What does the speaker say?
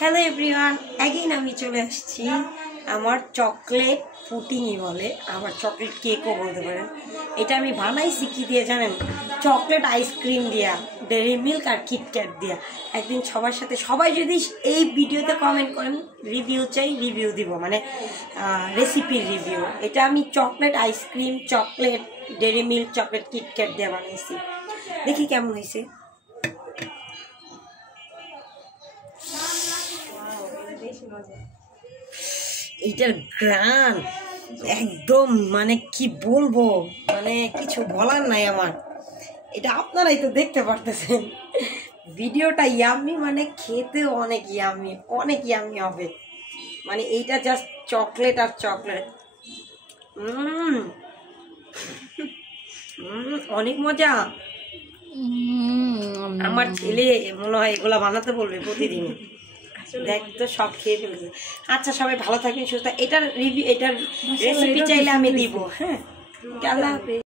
Hello everyone, again আমি চলে আসছি আমার চকলেট পুডিংই বলে, আবার চকলেট কেকও বলতে পারেন। এটা আমি বানাইছি কি দিয়ে জানেন? চকলেট আইসক্রিম দিয়া, ডেয়ারি মিল্ক আর কিটক্যাট দিয়া। একদিন সবার সাথে সবাই যদি এই ভিডিওতে কমেন্ট করেন রিভিউ চাই, রিভিউ দিব, মানে রেসিপির রিভিউ। এটা আমি chocolate ice cream, chocolate dairy milk, chocolate KitKat দিয়ে বানাইছি। দেখি কেমন হয়েছে। এইটার গ্রান একদম মানে কি বলবো, মানে কিছু বলার নাই আমার। এটা আপনারাই তো দেখতে পারতেছেন, ভিডিওটা ইয়ামি, মানে খেতে অনেক ইয়ামি, অনেক ইয়ামি হবে। মানে এইটা জাস্ট চকলেট আর চকলেট। অনেক মজা। আমার ছেলে মনে হয় এগুলা বানাতে বলবে প্রতিদিন। দেখ তো সব খেয়ে ফেলেছে। আচ্ছা, সবাই ভালো থাকবেন, সুস্থ। এটার রিভিউ, এটার রেসিপি চাইলে আমি দিব। হ্যাঁ, আল্লাহ হাফেজ।